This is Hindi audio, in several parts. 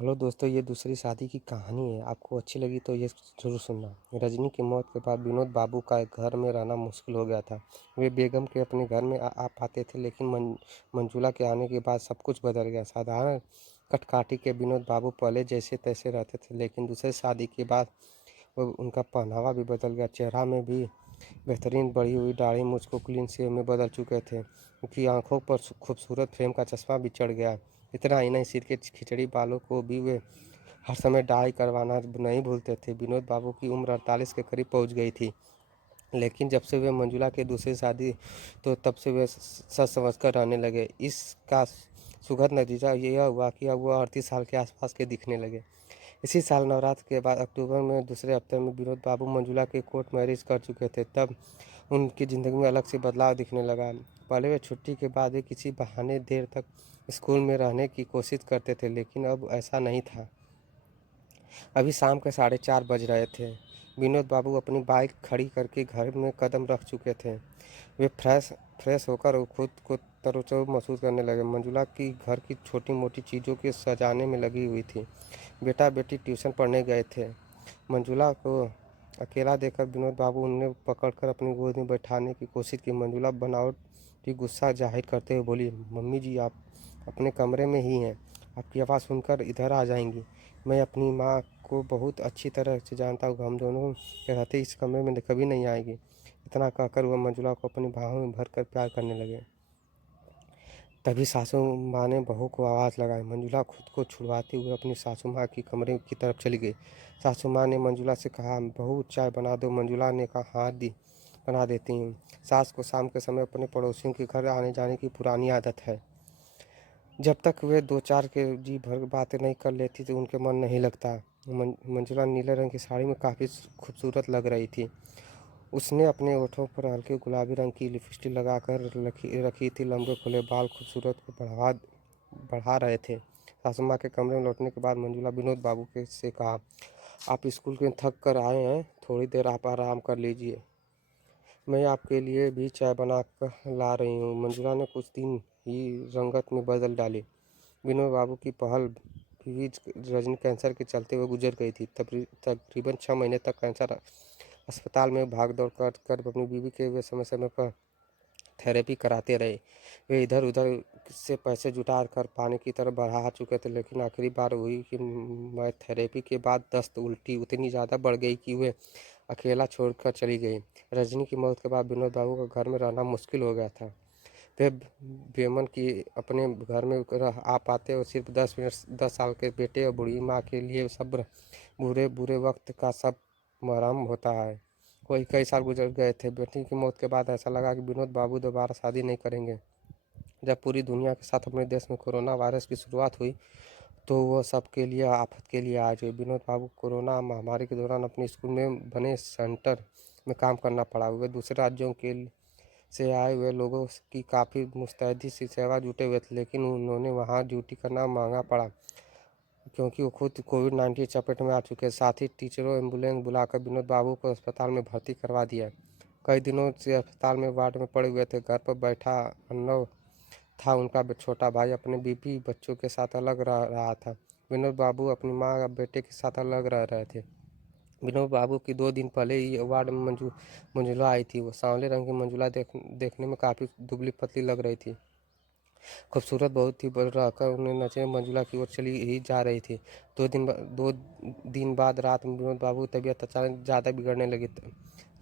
हेलो दोस्तों, ये दूसरी शादी की कहानी है। आपको अच्छी लगी तो ये ज़रूर सुनना। रजनी की मौत के बाद विनोद बाबू का घर में रहना मुश्किल हो गया था। वे बेगम के अपने घर में आ पाते थे, लेकिन मंजूला के आने के बाद सब कुछ बदल गया। साधारण कटकाठी के विनोद बाबू पहले जैसे तैसे रहते थे, लेकिन दूसरी शादी के बाद उनका पहनावा भी बदल गया। चेहरा में भी बेहतरीन बढ़ी हुई दाढ़ी मूंछ को क्लीन शेव में बदल चुके थे। उनकी आंखों पर खूबसूरत फ्रेम का चश्मा भी चढ़ गया। इतना ही नहीं, सिर के खिचड़ी बालों को भी वे हर समय डाई करवाना नहीं भूलते थे। विनोद बाबू की उम्र 48 के करीब पहुंच गई थी, लेकिन जब से वे मंजुला की दूसरी शादी तो तब से वे सच समझ कर रहने लगे। इसका सुखद नतीजा यह हुआ कि अब वह 38 साल के आसपास के दिखने लगे। इसी साल नवरात्र के बाद अक्टूबर में दूसरे हफ्ते में विनोद बाबू मंजुला के कोर्ट मैरिज कर चुके थे। तब उनकी ज़िंदगी में अलग से बदलाव दिखने लगा। पहले वे छुट्टी के बाद ही किसी बहाने देर तक स्कूल में रहने की कोशिश करते थे, लेकिन अब ऐसा नहीं था। अभी शाम के 4:30 बज रहे थे। विनोद बाबू अपनी बाइक खड़ी करके घर में कदम रख चुके थे। वे फ्रेश होकर खुद को तरोताज़ा महसूस करने लगे। मंजुला की घर की छोटी मोटी चीज़ों के सजाने में लगी हुई थी। बेटा बेटी ट्यूशन पढ़ने गए थे। मंजुला को अकेला देखकर विनोद बाबू उन्हें पकड़कर अपनी गोद में बैठाने की कोशिश की। मंजुला बनावटी गुस्सा जाहिर करते हुए बोली, मम्मी जी आप अपने कमरे में ही हैं, आपकी आवाज़ सुनकर इधर आ जाएंगी। मैं अपनी माँ को बहुत अच्छी तरह से जानता हूँ, हम दोनों के रहते इस कमरे में कभी नहीं आएगी। इतना कहकर वह मंजुला को अपनी बाहों में भरकर प्यार करने लगे। तभी सासू माँ ने बहू को आवाज़ लगाई। मंजुला खुद को छुड़वाते हुए अपनी सासू माँ की कमरे की तरफ चली गई। सासू माँ ने मंजुला से कहा, बहू चाय बना दो। मंजुला ने कहा, हाँ दी बना देती हूँ। सास को शाम के समय अपने पड़ोसियों के घर आने जाने की पुरानी आदत है। जब तक वे दो चार के जी भर बातें नहीं कर लेती तो उनके मन नहीं लगता। मंजुला नीले रंग की साड़ी में काफ़ी खूबसूरत लग रही थी। उसने अपने होठों पर हल्के गुलाबी रंग की लिपस्टिक लगाकर रखी थी। लंबे खुले बाल खूबसूरत को बढ़ा रहे थे। सासू माँ के कमरे में लौटने के बाद मंजुला विनोद बाबू के से कहा, आप स्कूल में थक कर आए हैं, थोड़ी देर आप आराम कर लीजिए, मैं आपके लिए भी चाय बना कर ला रही हूँ। मंजुला ने कुछ दिन ही रंगत में बदल डाली। विनोद बाबू की पहल बीवी रजनी कैंसर के चलते हुए गुजर गई थी। तकरीबन 6 महीने तक कैंसर अस्पताल में भाग दौड़ कर अपनी बीवी के वे समय समय पर थेरेपी कराते रहे। वे इधर उधर से पैसे जुटा कर पानी की तरफ बढ़ा चुके थे, लेकिन आखिरी बार हुई कि मैं थेरेपी के बाद दस्त उल्टी उतनी ज़्यादा बढ़ गई कि वे अकेला छोड़कर चली गई। रजनी की मौत के बाद विनोद बाबू का घर में रहना मुश्किल हो गया था। वे बेमन की अपने घर में आ पाते और सिर्फ 10 साल के बेटे और बूढ़ी माँ के लिए सब्र बुरे बुरे वक्त का सब मरहम होता है। कोई कई साल गुजर गए थे। बेटी की मौत के बाद ऐसा लगा कि विनोद बाबू दोबारा शादी नहीं करेंगे। जब पूरी दुनिया के साथ अपने देश में कोरोना वायरस की शुरुआत हुई तो वह सबके लिए आफत के लिए आ गई। विनोद बाबू को कोरोना महामारी के दौरान अपने स्कूल में बने सेंटर में काम करना पड़ा। वे दूसरे राज्यों के से आए हुए लोगों की काफ़ी मुस्तैदी से सेवा जुटे हुए थे, लेकिन उन्होंने वहाँ ड्यूटी करना महंगा पड़ा क्योंकि वो खुद कोविड-19 चपेट में आ चुके। साथ ही टीचरों एम्बुलेंस बुलाकर विनोद बाबू को अस्पताल में भर्ती करवा दिया। कई दिनों से अस्पताल में वार्ड में पड़े हुए थे। घर पर बैठा अर्नव था उनका छोटा भाई, अपने बीवी बच्चों के साथ अलग रह रहा था। विनोद बाबू अपनी माँ और बेटे के साथ अलग रह रहे थे। विनोद बाबू की 2 दिन पहले ही वार्ड में मंजुला आई थी। वो सांवले रंग की मंजुला देखने में काफ़ी दुबली पतली लग रही थी। खूबसूरत बहुत थी, पर रहकर उन्हें नजरें मंजुला की ओर चली ही जा रही थी। 2 दिन बाद रात में विनोद बाबू की तबीयत अचानक ज़्यादा बिगड़ने लगी।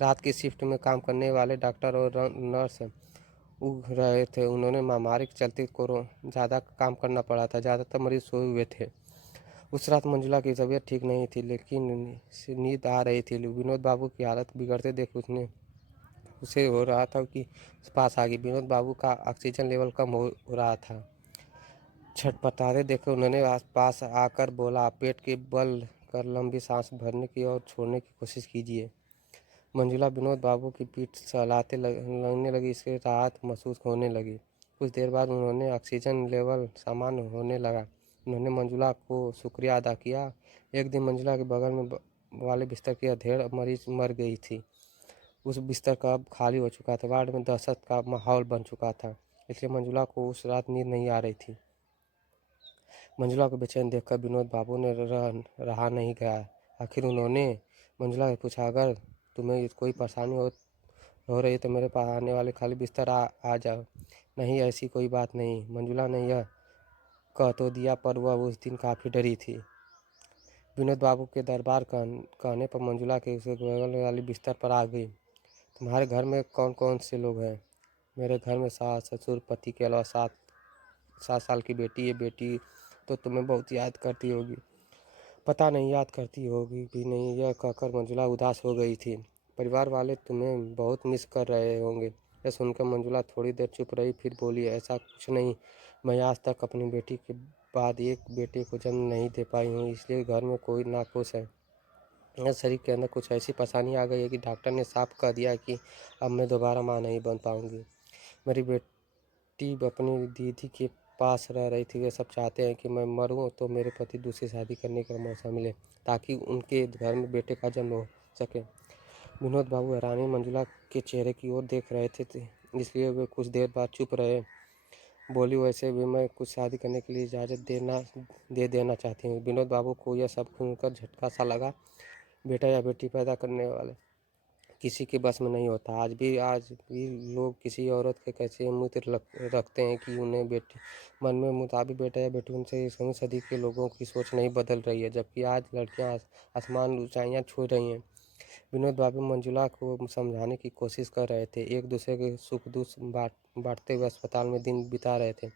रात की शिफ्ट में काम करने वाले डॉक्टर और नर्स उग रहे थे। उन्होंने महामारी के चलते ज़्यादा काम करना पड़ा था। ज़्यादातर मरीज सोए हुए थे। उस रात मंजुला की तबीयत ठीक नहीं थी, लेकिन नींद आ रही थी। विनोद बाबू की हालत बिगड़ते देख उसने उसे हो रहा था कि उस पास आ गई। विनोद बाबू का ऑक्सीजन लेवल कम हो रहा था। छटपटाते देखे उन्होंने पास आकर बोला, पेट के बल कर लंबी सांस भरने की और छोड़ने की कोशिश कीजिए। मंजुला विनोद बाबू की पीठ सहलाते लगने लगी। इसके राहत महसूस होने लगी। कुछ देर बाद उन्होंने ऑक्सीजन लेवल सामान्य होने लगा। उन्होंने मंजुला को शुक्रिया अदा किया। एक दिन मंजुला के बगल में वाले बिस्तर की अधेड़ मरीज मर गई थी। उस बिस्तर का अब खाली हो चुका था। वार्ड में दहशत का माहौल बन चुका था, इसलिए मंजुला को उस रात नींद नहीं आ रही थी। मंजुला को बेचैन देखकर विनोद बाबू ने रहा नहीं गया। आखिर उन्होंने मंजुला से पूछा, अगर तुम्हें कोई परेशानी हो रही है तो मेरे पास आने वाले खाली बिस्तर आ जाओ। नहीं, ऐसी कोई बात नहीं। मंजुला ने यह कह तो दिया, पर वह उस दिन काफ़ी डरी थी। विनोद बाबू के दरबार कहने पर मंजुला के उसे बगल वाली बिस्तर पर आ गई। तुम्हारे घर में कौन कौन से लोग हैं? मेरे घर में सास ससुर पति के अलावा 7 साल की बेटी है। बेटी तो तुम्हें बहुत याद करती होगी। पता नहीं याद करती होगी भी नहीं। यह कहकर मंजुला उदास हो गई थी। परिवार वाले तुम्हें बहुत मिस कर रहे होंगे। यह सुनकर मंजुला थोड़ी देर चुप रही, फिर बोली, ऐसा कुछ नहीं। मैं आज तक अपनी बेटी के बाद एक बेटे को जन्म नहीं दे पाई हूँ, इसलिए घर में कोई नाखुश है। मेरे शरीर के अंदर कुछ ऐसी परेशानी आ गई है कि डॉक्टर ने साफ कह दिया कि अब मैं दोबारा माँ नहीं बन पाऊंगी। मेरी बेटी अपनी दीदी के पास रह रही थी। वे सब चाहते हैं कि मैं मरूं तो मेरे पति दूसरी शादी करने का मौका मिले, ताकि उनके घर में बेटे का जन्म हो सके। विनोद बाबू हैरानी मंजुला के चेहरे की ओर देख रहे थे, इसलिए वे कुछ देर बाद चुप रहे। बोली, वैसे भी मैं कुछ शादी करने के लिए इजाज़त दे देना चाहती हूँ। विनोद बाबू को यह सब सुनकर झटका सा लगा। बेटा या बेटी पैदा करने वाले किसी के बस में नहीं होता। आज भी लोग किसी औरत के कैसे उम्मीद रखते हैं कि उन्हें बेटे मन में मुताबिक बेटा या बेटी उनसे। इसवीं सदी के लोगों की सोच नहीं बदल रही है, जबकि आज लड़कियां आसमान ऊंचाइयां छू रही हैं। विनोद बाबू मंजुला को समझाने की कोशिश कर रहे थे। एक दूसरे के सुख दुख बांटते हुए अस्पताल में दिन बिता रहे थे।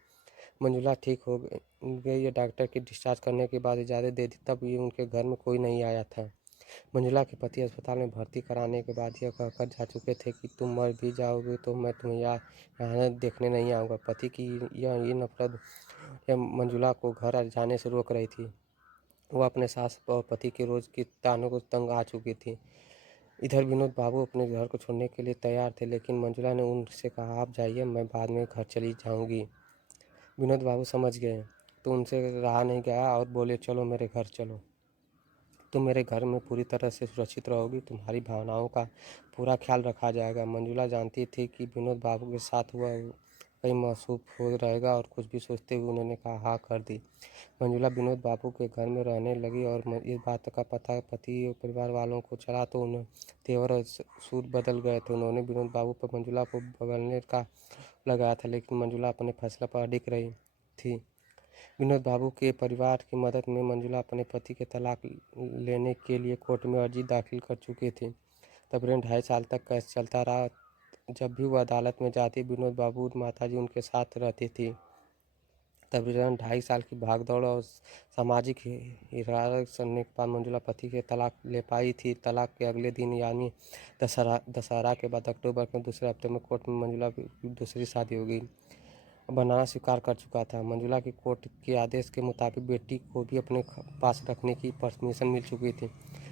मंजुला ठीक हो गई या डॉक्टर की डिस्चार्ज करने के बाद इजाज़त दे दी, तब भी उनके घर में कोई नहीं आया था। मंजुला के पति अस्पताल में भर्ती कराने के बाद यह कहकर जा चुके थे कि तुम मर भी जाओगे तो मैं तुम्हें यहाँ देखने नहीं आऊँगा। पति की ये नफरत यह मंजुला को घर जाने से रोक रही थी। वह अपने सास और पति के रोज़ की तानों को तंग आ चुकी थी। इधर विनोद बाबू अपने घर को छोड़ने के लिए तैयार थे, लेकिन मंजुला ने उनसे कहा, आप जाइए, मैं बाद में घर चली जाऊँगी। विनोद बाबू समझ गए तो उनसे रहा नहीं गया और बोले, चलो मेरे घर चलो। तुम मेरे घर में पूरी तरह से सुरक्षित रहोगी। तुम्हारी भावनाओं का पूरा ख्याल रखा जाएगा। मंजुला जानती थी कि विनोद बाबू के साथ हुआ कहीं मासूम हो रहेगा और कुछ भी सोचते हुए उन्होंने कहा हाँ कर दी। मंजुला विनोद बाबू के घर में रहने लगी और इस बात का पता पति और परिवार वालों को चला तो उन्हें तेवर और सूर बदल गए थे। उन्होंने विनोद बाबू पर मंजुला को बगलने का लगाया था, लेकिन मंजुला अपने फैसला पर अडिग रही थी। विनोद बाबू के परिवार की मदद में मंजुला अपने पति के तलाक लेने के लिए कोर्ट में अर्जी दाखिल कर चुकी थी। तकरीबन 2.5 साल तक केस चलता रहा। जब भी वह अदालत में जाती, विनोद बाबू माताजी उनके साथ रहती थी। तकरीबन 2.5 साल की भागदौड़ और सामाजिक हिरासत सहने के बाद मंजुला पति के तलाक ले पाई थी। तलाक के अगले दिन यानी दशहरा के बाद अक्टूबर के दूसरे हफ्ते में कोर्ट में मंजुला की दूसरी शादी हो गई। बनाना स्वीकार कर चुका था। मंजुला की कोर्ट के आदेश के मुताबिक बेटी को भी अपने पास रखने की परमिशन मिल चुकी थी,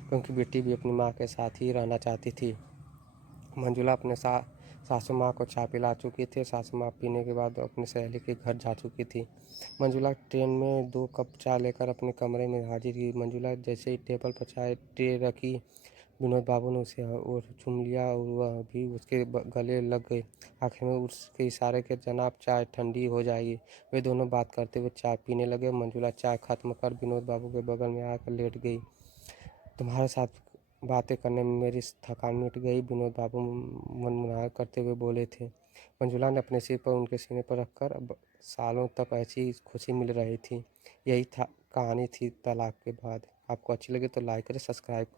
क्योंकि बेटी भी अपनी माँ के साथ ही रहना चाहती थी। मंजुला अपने सासू माँ को चाय पिला चुकी थी। सासू माँ पीने के बाद अपनी सहेली के घर जा चुकी थी। मंजुला ट्रेन में 2 कप चाय लेकर अपने कमरे में हाजिर हुई। मंजुला जैसे ही टेबल पर चाय ट्रे रखी, विनोद बाबू ने उसे और चूम लिया और वह भी उसके गले लग गई। आखिर में उसके इशारे के, जनाब चाय ठंडी हो जाएगी। वे दोनों बात करते हुए चाय पीने लगे। मंजुला चाय खत्म कर विनोद बाबू के बगल में आकर लेट गई। तुम्हारे साथ बातें करने में मेरी थकान मिट गई, विनोद बाबू मनमुनाहर करते हुए बोले थे। मंजुला ने अपने सिर पर उनके सीने पर रखकर, अब सालों तक ऐसी खुशी मिल रही थी। यही था कहानी थी तलाक के बाद। आपको अच्छी लगे तो लाइक करें, सब्सक्राइब